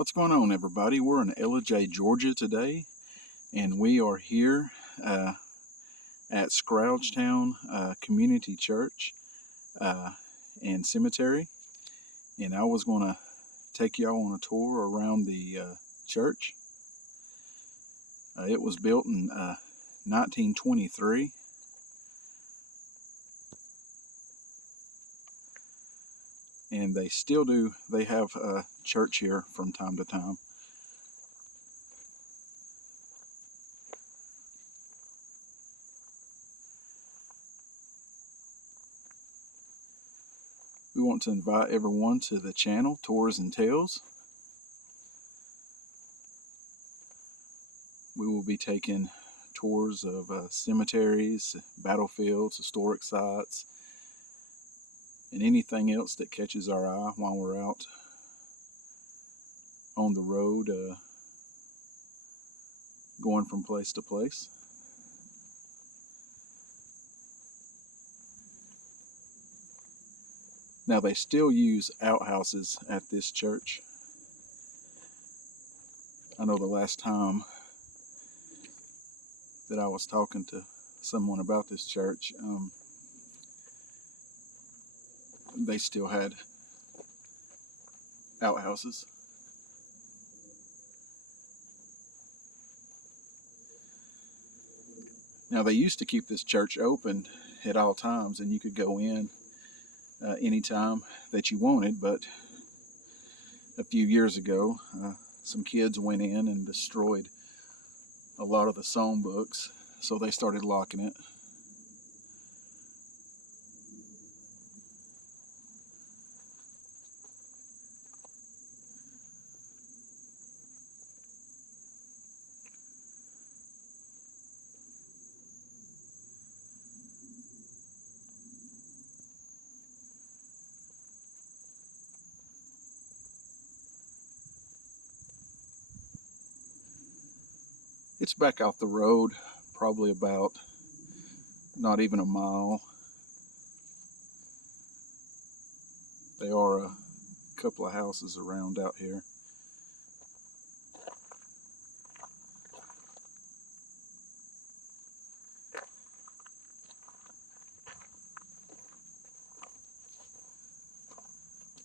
What's going on, everybody? We're in Ellijay, Georgia today, and we are here at Scrouge Town Community Church and Cemetery. And I was going to take y'all on a tour around the church. It was built in 1923. And they still do, they have a church here from time to time. We want to invite everyone to the channel, Tours and Tales. We will be taking tours of cemeteries, battlefields, historic sites, and anything else that catches our eye while we're out on the road, going from place to place. Now, they still use outhouses at this church. I know the last time that I was talking to someone about this church, they still had outhouses. Now, they used to keep this church open at all times, and you could go in anytime that you wanted, but a few years ago, some kids went in and destroyed a lot of the song books, so they started locking it. It's back off the road, probably about not even a mile. There are a couple of houses around out here.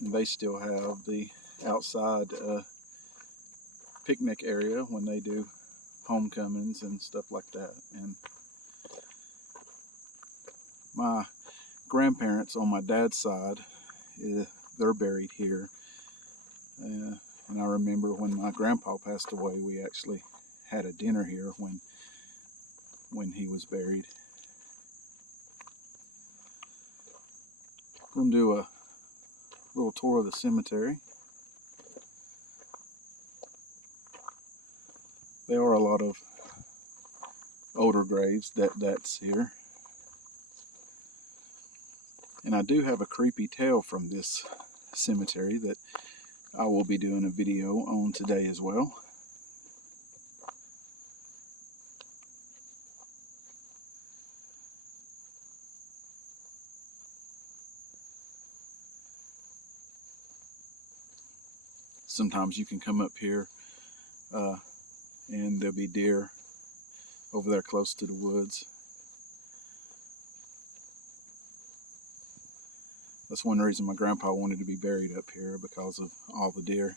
And they still have the outside picnic area when they do homecomings and stuff like that. And my grandparents on my dad's side, they're buried here. And I remember when my grandpa passed away, we actually had a dinner here when he was buried. I'm going to do a little tour of the cemetery. There are a lot of older graves that's here. And I do have a creepy tale from this cemetery that I will be doing a video on today as well. Sometimes you can come up here and there'll be deer over there close to the woods. That's one reason my grandpa wanted to be buried up here, because of all the deer.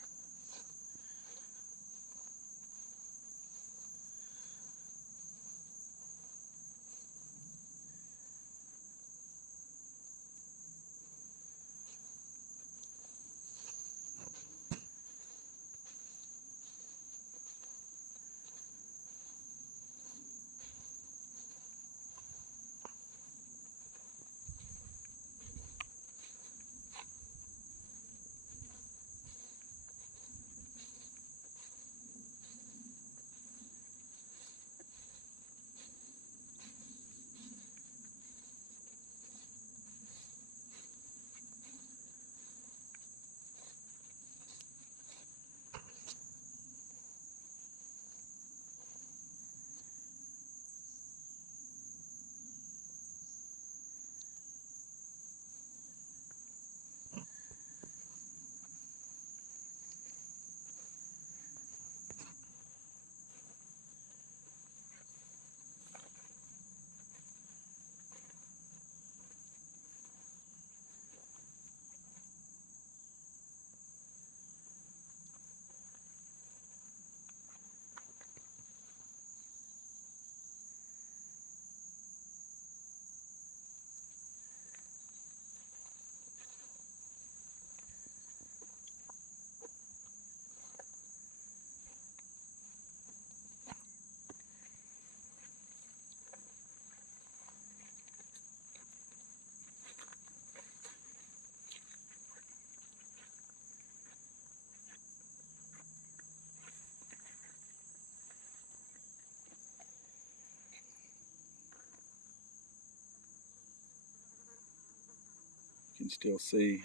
can still see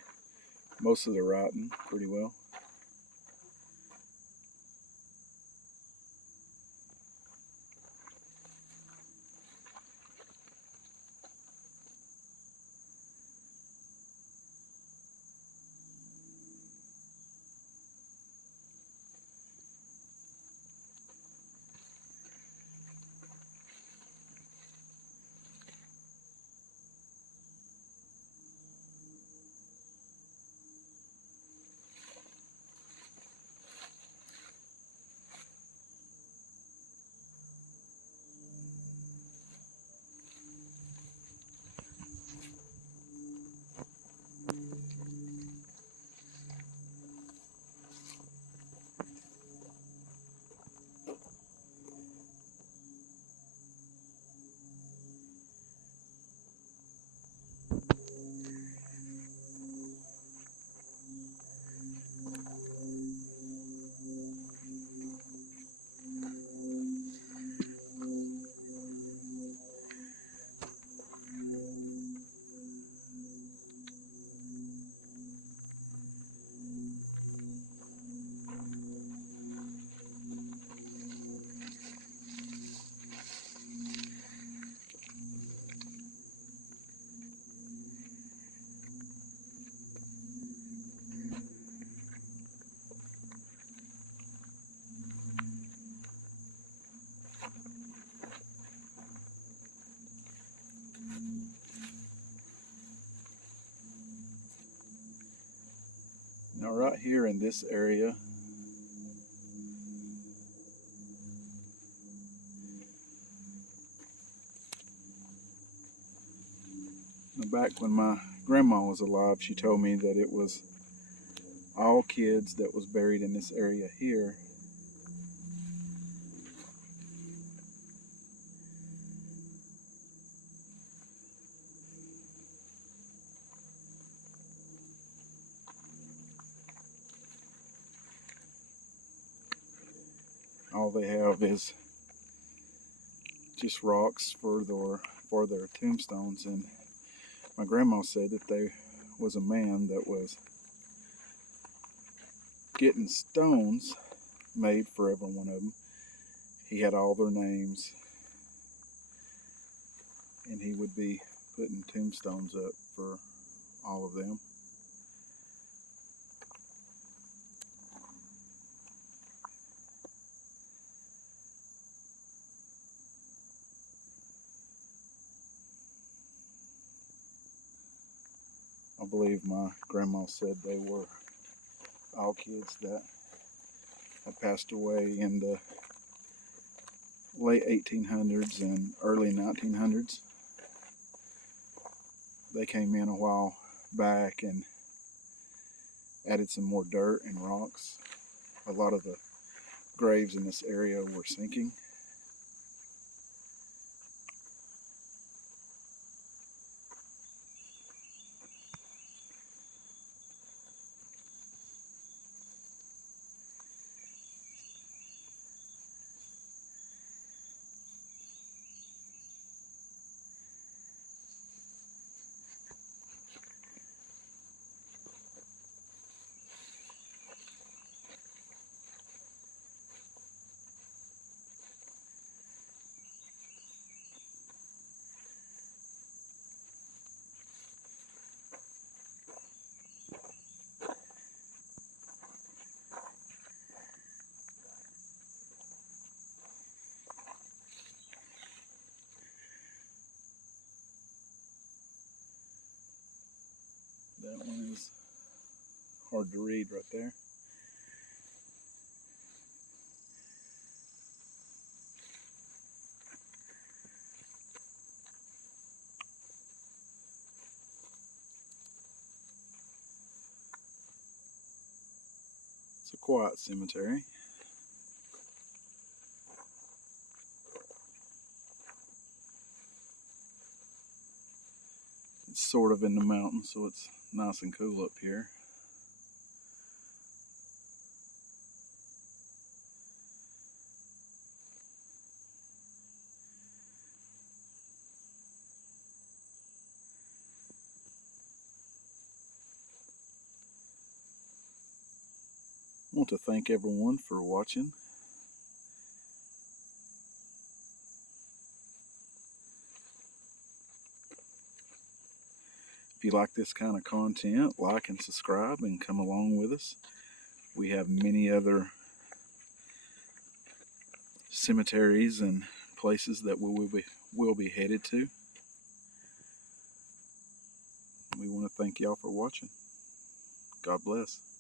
most of the writing pretty well. Now right here in this area, back when my grandma was alive, she told me that it was all kids that was buried in this area here. All they have is just rocks for their tombstones, and my grandma said that there was a man that was getting stones made for every one of them. He had all their names, and he would be putting tombstones up for all of them. I believe my grandma said they were all kids that had passed away in the late 1800s and early 1900s. They came in a while back and added some more dirt and rocks. A lot of the graves in this area were sinking. That one is hard to read right there. It's a quiet cemetery. It's sort of in the mountains, so it's nice and cool up here. I want to thank everyone for watching. If you like this kind of content, like and subscribe and come along with us. We have many other cemeteries and places that we'll be headed to. We want to thank y'all for watching. God bless.